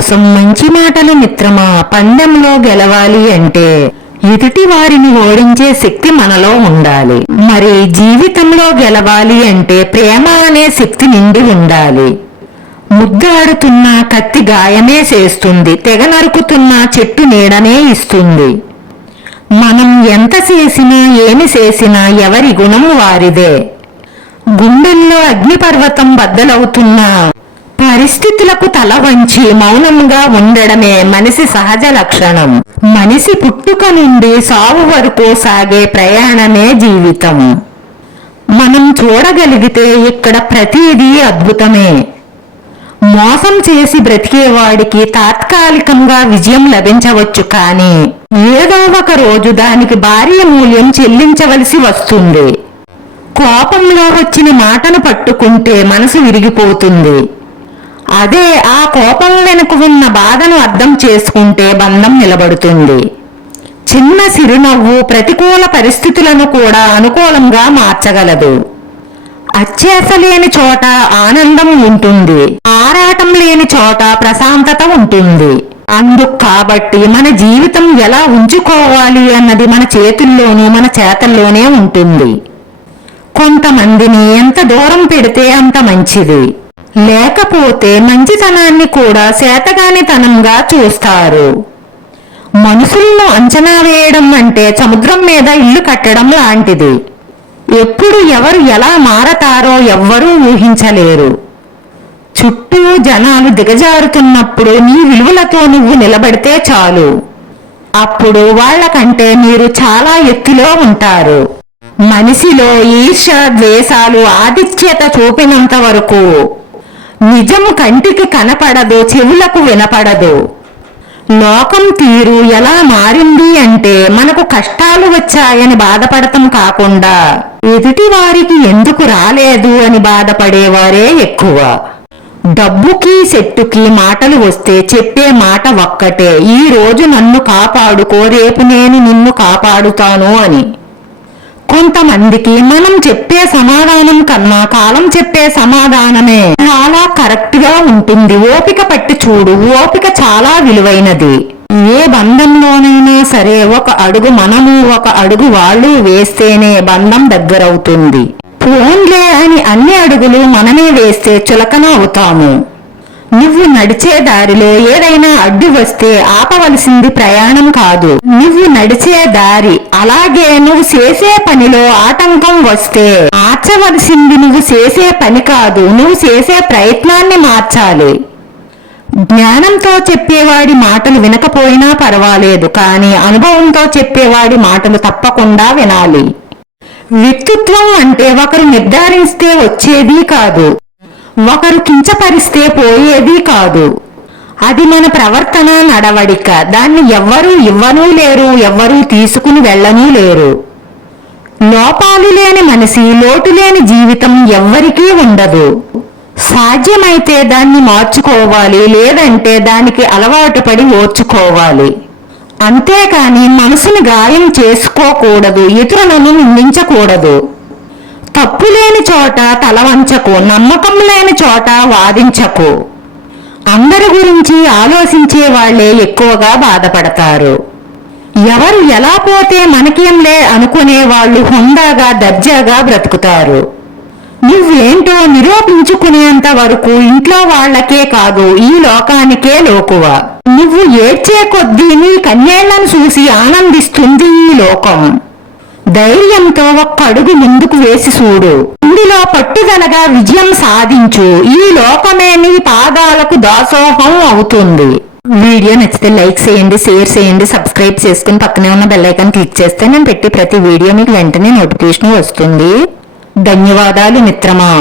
కోసం మంచి మాటలు మిత్రమా? పందెంలో గెలవాలి అంటే ఎదుటి వారిని ఓడించే శక్తి మనలో ఉండాలి. మరి జీవితంలో గెలవాలి అంటే ప్రేమ అనే శక్తి నిండి ఉండాలి. ముద్దాడుతున్న కత్తి గాయమే చేస్తుంది. తెగ నరుకుతున్న చెట్టు నీడనే ఇస్తుంది. మనం ఎంత చేసినా ఏమి చేసినా ఎవరి గుణం వారిదే. గుండెల్లో అగ్నిపర్వతం బద్దలవుతున్నా పరిస్థితులకు తల వంచి మౌనంగా ఉండడమే మనిషి సహజ లక్షణం. మనిషి పుట్టుక నుండి సావు వరకు సాగే ప్రయాణమే జీవితం. మనం చూడగలిగితే ఇక్కడ ప్రతిదీ అద్భుతమే. మోసం చేసి బ్రతికేవాడికి తాత్కాలికంగా విజయం లభించవచ్చు కానీ ఏదో ఒక రోజు దానికి భారీ మూల్యం చెల్లించవలసి వస్తుంది. కోపంలో వచ్చిన మాటను పట్టుకుంటే మనసు విరిగిపోతుంది. అదే ఆ కోపం వెనుక ఉన్న బాధను అర్థం చేసుకుంటే బంధం నిలబడుతుంది. చిన్న చిరునవ్వు ప్రతికూల పరిస్థితులను కూడా అనుకూలంగా మార్చగలదు. అత్యాస లేని చోట ఆనందం ఉంటుంది. ఆరాటం లేని చోట ప్రశాంతత ఉంటుంది. అందుకు కాబట్టి మన జీవితం ఎలా ఉంచుకోవాలి అన్నది మన చేతుల్లోనూ మన చేతల్లోనే ఉంటుంది. కొంతమందిని ఎంత దూరం పెడితే అంత మంచిది. లేకపోతే మంచితనాన్ని కూడా శేతగానితనంగా చూస్తారు. మనుషులను అంచనా వేయడం అంటే సముద్రం మీద ఇల్లు కట్టడం లాంటిది. ఎప్పుడు ఎవరు ఎలా మారతారో ఎవ్వరూ ఊహించలేరు. చుట్టూ జనాలు దిగజారుతున్నప్పుడు నీ విలువలతో నువ్వు నిలబడితే చాలు. అప్పుడు వాళ్ళకంటే మీరు చాలా ఎత్తులో ఉంటారు. మనిషిలో ఈర్ష ద్వేషాలు ఆధిక్యత చూపినంత వరకు నిజం కంటికి కనపడదు చెవులకు వినపడదు. లోకం తీరు ఎలా మారింది అంటే మనకు కష్టాలు వచ్చాయని బాధపడటం కాకుండా ఎదుటి వారికి ఎందుకు రాలేదు అని బాధపడేవారే ఎక్కువ. డబ్బుకి చెట్టుకి మాటలు వస్తే చెప్పే మాట ఒక్కటే. ఈ రోజు నన్ను కాపాడుకో రేపు నేను నిన్ను కాపాడుతాను అని. కొంతమందికి మనం చెప్పే సమాధానం కన్నా కాలం చెప్పే సమాధానమే. చాలా కరెక్ట్గా ఉంటుంది. ఓపిక పట్టి చూడు. ఓపిక చాలా విలువైనది. ఏ బంధంలోనైనా సరే ఒక అడుగు మనము ఒక అడుగు వాళ్ళు వేస్తేనే బంధం దగ్గరవుతుంది. పోన్లే అని అన్ని అడుగులు మనమే వేస్తే చులకన అవుతాము. నువ్వు నడిచే దారిలో ఏదైనా అడ్డు వస్తే ఆపవలసింది ప్రయాణం కాదు. నువ్వు నడిచే దారి అలాగే నువ్వు చేసే పనిలో ఆటంకం వస్తే మార్చవలసింది నువ్వు చేసే పని కాదు నువ్వు చేసే ప్రయత్నాన్ని మార్చాలి. జ్ఞానంతో చెప్పేవాడి మాటలు వినకపోయినా పర్వాలేదు కానీ అనుభవంతో చెప్పేవాడి మాటలు తప్పకుండా వినాలి. వ్యక్తిత్వం అంటే ఒకరు నిర్ధారిస్తే వచ్చేది కాదు. ఒకరు కించపరిస్తే పోయేది కాదు. అది మన ప్రవర్తన నడవడిక. దాన్ని ఎవ్వరూ ఇవ్వనూ లేరు ఎవ్వరూ తీసుకుని వెళ్ళనూ లేరు. లోపాలు లేని మనిషి లోటు లేని జీవితం ఎవ్వరికీ ఉండదు. సాధ్యమైతే దాన్ని మార్చుకోవాలి లేదంటే దానికి అలవాటు పడి ఓర్చుకోవాలి. అంతేకాని మనసుని గాయం చేసుకోకూడదు ఇతరులను నిందించకూడదు. తప్పు లేని చోట తల వంచకు నమ్మకం లేని చోట వాదించకు. అందరి గురించి ఆలోచించే వాళ్ళే ఎక్కువగా బాధపడతారు. ఎవరు ఎలా పోతే మనకేంలే అనుకునే వాళ్ళు హుందాగా దర్జాగా బ్రతుకుతారు. నువ్వేంటో నిరూపించుకునేంత వరకు ఇంట్లో వాళ్ళకే కాదు ఈ లోకానికే లోకువ. నువ్వు ఏడ్చే కొద్దీ నీ కన్యాళ్ళను చూసి ఆనందిస్తుంది ఈ లోకం. ధైర్యంతో ఒక్క అడుగు ముందుకు వేసి చూడు. ఇందులో పట్టుదలగా విజయం సాధించు. ఈ లోకమే నీ పాదాలకు దాసోహం అవుతుంది. వీడియో నచ్చితే లైక్ చేయండి షేర్ చేయండి సబ్స్క్రైబ్ చేసుకుని పక్కనే ఉన్న బెల్ ఐకాన్ క్లిక్ చేస్తే నేను పెట్టి ప్రతి వీడియో మీకు వెంటనే నోటిఫికేషన్ వస్తుంది. ధన్యవాదాలు మిత్రమా?